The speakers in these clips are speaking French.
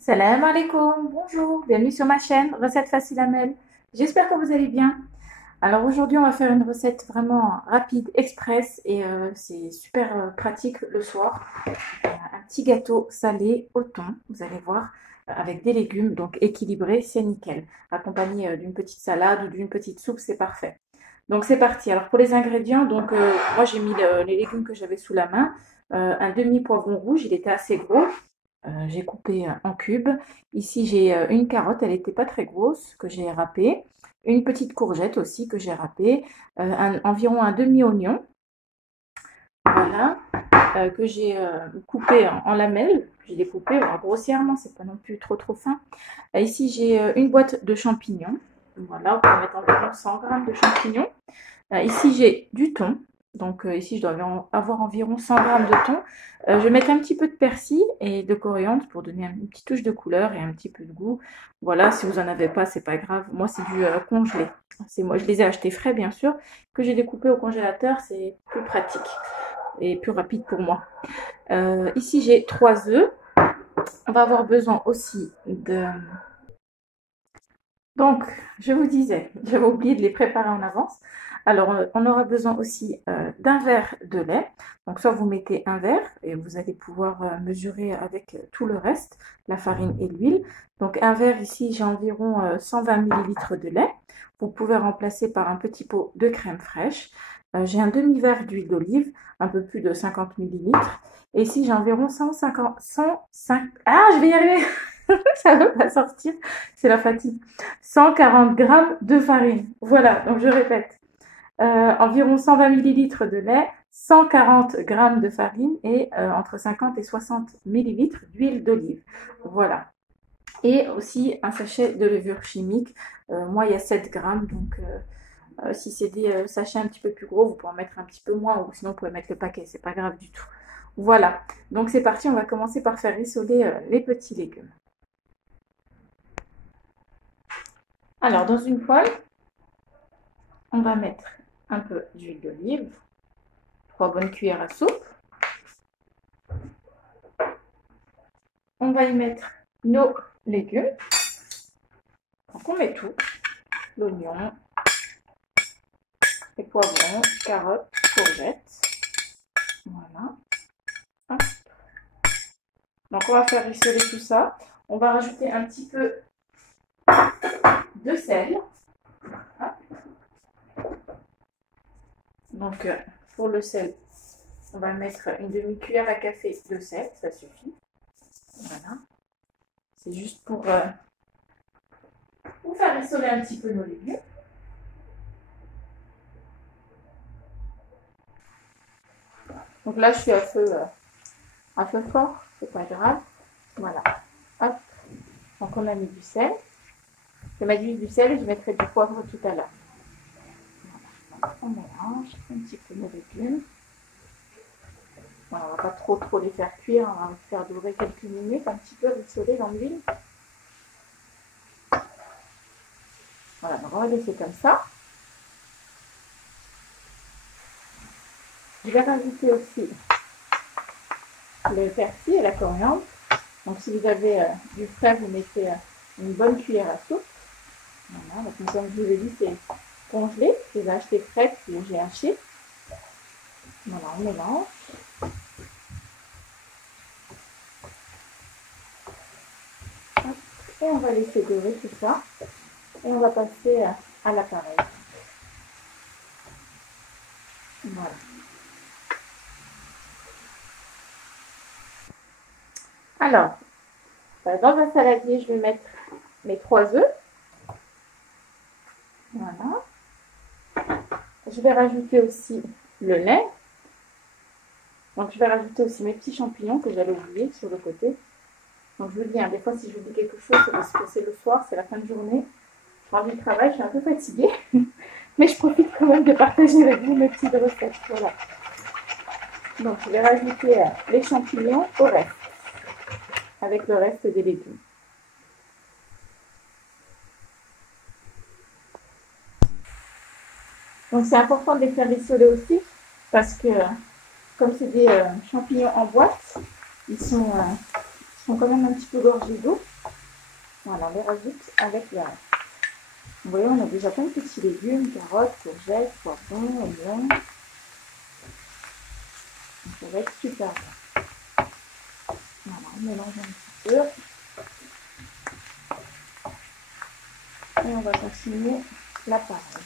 Salam alaikum, bonjour, bienvenue sur ma chaîne, recette facile à Mel. J'espère que vous allez bien. Alors aujourd'hui on va faire une recette vraiment rapide, express et c'est super pratique le soir. Un petit gâteau salé au thon, vous allez voir, avec des légumes, donc équilibré, c'est nickel. Accompagné d'une petite salade ou d'une petite soupe, c'est parfait. Donc c'est parti. Alors pour les ingrédients, donc moi j'ai mis les légumes que j'avais sous la main. Un demi poivron rouge, il était assez gros. J'ai coupé en cubes. Ici, j'ai une carotte, elle n'était pas très grosse, que j'ai râpée. Une petite courgette aussi que j'ai râpée. Environ un demi-oignon, voilà, que j'ai coupé en lamelles. Je l'ai coupé grossièrement, c'est pas non plus trop fin. Ici, j'ai une boîte de champignons. Voilà, on peut mettre environ 100 grammes de champignons. Ici, j'ai du thon. Donc ici, je dois avoir environ 100 grammes de thon. Je vais mettre un petit peu de persil et de coriandre pour donner une petite touche de couleur et un petit peu de goût. Voilà, si vous n'en avez pas, c'est pas grave. Moi, c'est du congelé. Moi, je les ai achetés frais, bien sûr, que j'ai découpés au congélateur. C'est plus pratique et plus rapide pour moi. Ici, j'ai 3 œufs. On va avoir besoin aussi de... Donc, je vous disais, j'avais oublié de les préparer en avance. Alors, on aura besoin aussi d'un verre de lait. Donc, soit vous mettez un verre et vous allez pouvoir mesurer avec tout le reste, la farine et l'huile. Donc, un verre ici, j'ai environ 120 millilitres de lait. Vous pouvez remplacer par un petit pot de crème fraîche. J'ai un demi-verre d'huile d'olive, un peu plus de 50 millilitres. Et ici, j'ai environ 105... Ah, je vais y arriver. Ça ne veut pas sortir, c'est la fatigue. 140 grammes de farine. Voilà, donc je répète. Environ 120 millilitres de lait, 140 grammes de farine et entre 50 et 60 millilitres d'huile d'olive. Voilà. Et aussi un sachet de levure chimique. Moi, il y a 7 grammes, donc si c'est des sachets un petit peu plus gros, vous pouvez en mettre un petit peu moins ou sinon vous pouvez mettre le paquet, c'est pas grave du tout. Voilà, donc c'est parti, on va commencer par faire rissoler les petits légumes. Alors, dans une poêle, on va mettre un peu d'huile d'olive, 3 bonnes cuillères à soupe. On va y mettre nos légumes. Donc, on met tout, l'oignon, les poivrons, carottes, courgettes. Voilà. Hop. Donc, on va faire rissoler tout ça. On va rajouter un petit peu de sel. Hop. Donc, pour le sel, on va mettre une demi-cuillère à café de sel, ça suffit. Voilà. C'est juste pour faire rissoler un petit peu nos légumes. Donc là, je suis à feu fort, c'est pas grave. Voilà. Hop. Donc on a mis du sel. Je vais mettre du sel et je mettrai du poivre tout à l'heure. Voilà. On mélange un petit peu nos légumes. Voilà, on va pas trop les faire cuire, on va les faire dorer quelques minutes, un petit peu rissoler dans l'huile. Voilà, donc on va laisser comme ça. Je vais rajouter aussi le persil et la coriandre. Donc si vous avez du frais, vous mettez une bonne cuillère à soupe. Voilà, donc comme je vous l'ai dit, c'est congelé. Je les ai achetés frais, puis j'ai haché. Voilà, on mélange. Et on va laisser dorer tout ça. Et on va passer à l'appareil. Voilà. Alors, dans un saladier, je vais mettre mes 3 œufs. Voilà. Je vais rajouter aussi le lait. Donc, je vais rajouter aussi mes petits champignons que j'avais oubliés sur le côté. Donc, je vous dis, des fois, si je vous dis quelque chose, c'est parce que c'est le soir, c'est la fin de journée. Je rentre du travail, je suis un peu fatiguée. Mais je profite quand même de partager avec vous mes petites recettes. Voilà. Donc, je vais rajouter les champignons au reste, avec le reste des légumes. Donc, c'est important de les faire rissoler aussi, parce que, comme c'est des champignons en boîte, ils sont quand même un petit peu gorgés d'eau. Voilà, on les rajoute avec le reste. Vous voyez, on a déjà plein de petits légumes, carottes, courgettes, poivrons, oignons. Ça va être super bon. Voilà, on mélange un petit peu. Et on va continuer l'appareil.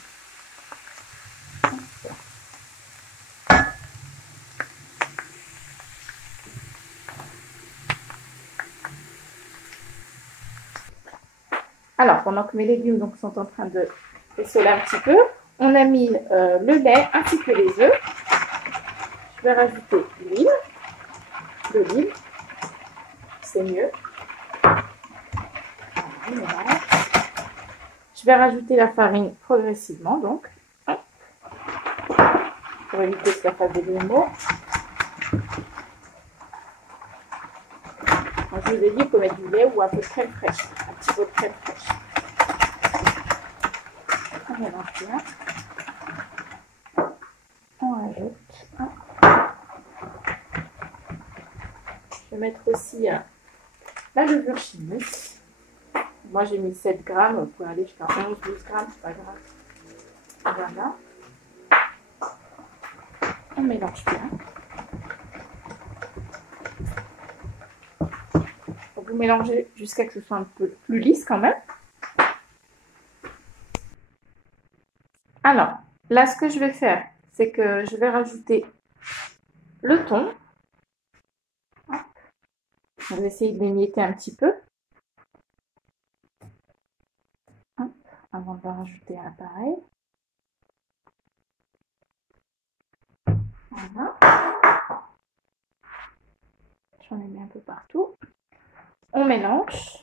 Alors, pendant que mes légumes donc, sont en train de rissoler un petit peu, on a mis le lait ainsi que les œufs. Je vais rajouter l'huile d'olive, c'est mieux. Voilà. Je vais rajouter la farine progressivement, donc, pour éviter que ça fasse des grumeaux. Je vous ai dit qu'il faut mettre du lait ou un peu de crème fraîche, un petit peu de crème fraîche. On mélange bien. On rajoute. Je vais mettre aussi la levure chimique. Moi j'ai mis 7 grammes, vous pouvez aller jusqu'à 11-12 grammes, c'est pas grave. Voilà. On mélange bien. Donc vous mélangez jusqu'à ce que ce soit un peu plus lisse quand même. Alors, là ce que je vais faire, c'est que je vais rajouter le thon. On va essayer de l'émietter un petit peu. Avant de le rajouter à l'appareil. Voilà. J'en ai mis un peu partout. On mélange.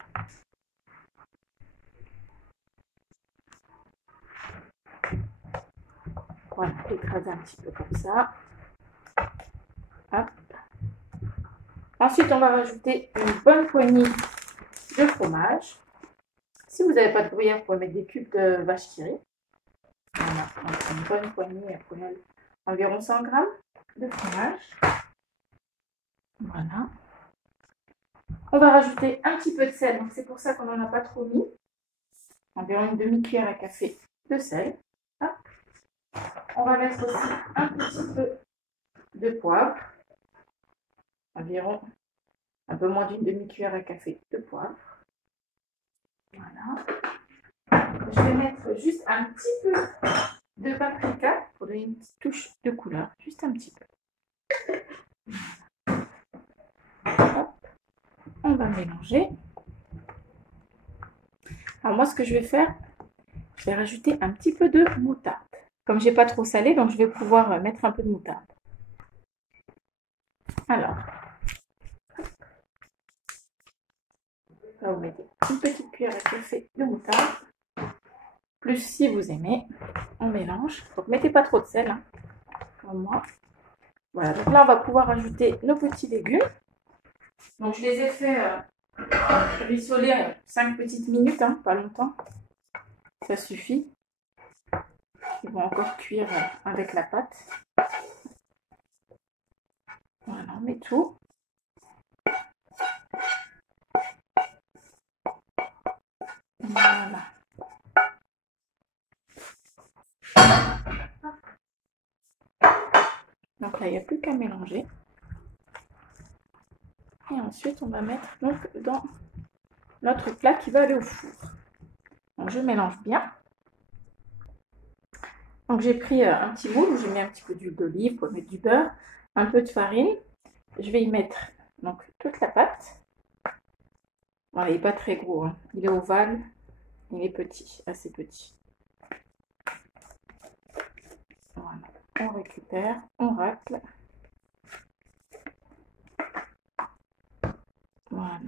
Voilà, écraser un petit peu comme ça. Hop. Ensuite, on va rajouter une bonne poignée de fromage. Si vous n'avez pas de gruyère, vous pouvez mettre des cubes de vache qui rit. Voilà, donc une bonne poignée, environ 100 grammes de fromage. Voilà. On va rajouter un petit peu de sel, donc c'est pour ça qu'on n'en a pas trop mis. Environ une demi-cuillère à café de sel. Hop. On va mettre aussi un petit peu de poivre. Environ un peu moins d'une demi-cuillère à café de poivre. Voilà. Je vais mettre juste un petit peu de paprika pour donner une petite touche de couleur. Juste un petit peu. Hop. On va mélanger. Alors moi, ce que je vais faire, je vais rajouter un petit peu de moutarde. Comme j'ai pas trop salé, donc je vais pouvoir mettre un peu de moutarde. Alors, là, vous mettez une petite cuillère à café de moutarde. Plus si vous aimez, on mélange. Donc mettez pas trop de sel, hein, comme moi. Voilà, donc là on va pouvoir ajouter nos petits légumes. Donc je les ai fait rissoler 5 petites minutes, hein, pas longtemps. Ça suffit. Ils vont encore cuire avec la pâte. Voilà, on met tout. Voilà. Donc là, il n'y a plus qu'à mélanger. Et ensuite, on va mettre donc dans notre plat qui va aller au four. Donc je mélange bien. Donc j'ai pris un petit moule où j'ai mis un petit peu d'huile d'olive, pour mettre du beurre, un peu de farine. Je vais y mettre donc toute la pâte. Voilà, il n'est pas très gros, hein. Il est ovale, il est petit, assez petit. Voilà, on récupère, on racle. Voilà.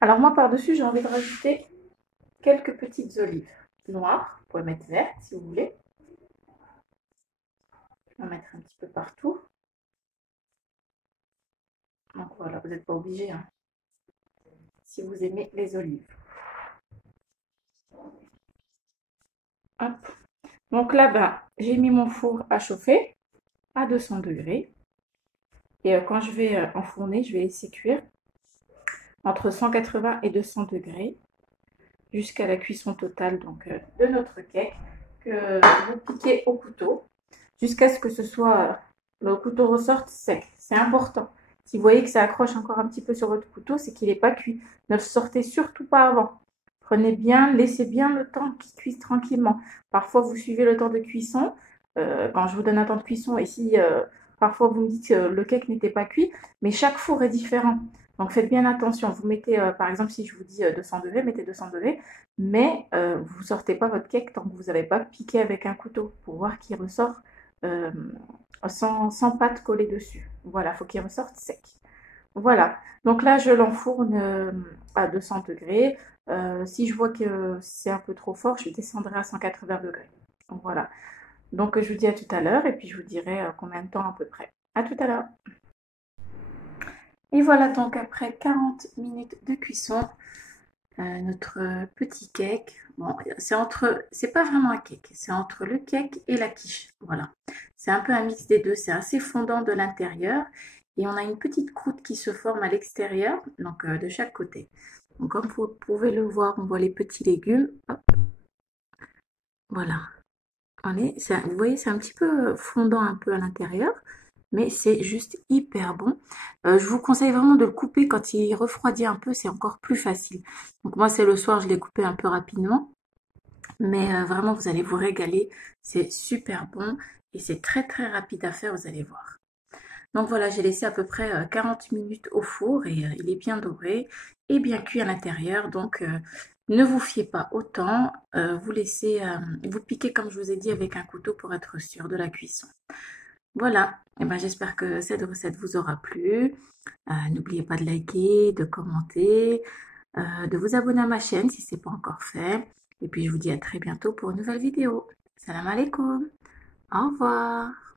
Alors moi par-dessus, j'ai envie de rajouter quelques petites olives noires. Vous pouvez mettre vertes si vous voulez. Je vais en mettre un petit peu partout. Donc voilà, vous n'êtes pas obligé, hein, si vous aimez les olives. Hop. Donc là-bas, j'ai mis mon four à chauffer à 200 degrés. Et quand je vais enfourner, je vais laisser cuire entre 180 et 200 degrés jusqu'à la cuisson totale donc, de notre cake que vous piquez au couteau jusqu'à ce que le couteau ressorte sec. C'est important. Si vous voyez que ça accroche encore un petit peu sur votre couteau, c'est qu'il n'est pas cuit. Ne le sortez surtout pas avant. Prenez bien, laissez bien le temps qu'il cuise tranquillement. Parfois, vous suivez le temps de cuisson. Quand je vous donne un temps de cuisson, et si parfois vous me dites que le cake n'était pas cuit, mais chaque four est différent. Donc faites bien attention. Vous mettez, par exemple, si je vous dis 200 degrés, mettez 200 degrés, mais vous ne sortez pas votre cake tant que vous n'avez pas piqué avec un couteau pour voir qu'il ressort euh, sans pâte collée dessus. Voilà, il faut qu'il ressorte sec. Voilà, donc là je l'enfourne à 200 degrés. Si je vois que c'est un peu trop fort, je descendrai à 180 degrés. Donc voilà, donc je vous dis à tout à l'heure et puis je vous dirai combien de temps à peu près. À tout à l'heure. Et voilà donc après 40 minutes de cuisson, notre petit cake. Bon, c'est pas vraiment un cake, c'est entre le cake et la quiche. Voilà, c'est un peu un mix des deux. C'est assez fondant de l'intérieur et on a une petite croûte qui se forme à l'extérieur, donc de chaque côté. Donc comme vous pouvez le voir, on voit les petits légumes. Hop, voilà. Vous voyez, c'est un petit peu fondant un peu à l'intérieur, mais c'est juste hyper bon. Je vous conseille vraiment de le couper quand il refroidit un peu, c'est encore plus facile. Donc moi, c'est le soir, je l'ai coupé un peu rapidement, mais vraiment, vous allez vous régaler. C'est super bon et c'est très très rapide à faire, vous allez voir. Donc voilà, j'ai laissé à peu près 40 minutes au four et il est bien doré et bien cuit à l'intérieur. Donc ne vous fiez pas au temps, vous laissez, vous piquez comme je vous ai dit avec un couteau pour être sûr de la cuisson. Voilà, et ben, j'espère que cette recette vous aura plu. N'oubliez pas de liker, de commenter, de vous abonner à ma chaîne si ce n'est pas encore fait. Et puis je vous dis à très bientôt pour une nouvelle vidéo. Salam alaikum, au revoir.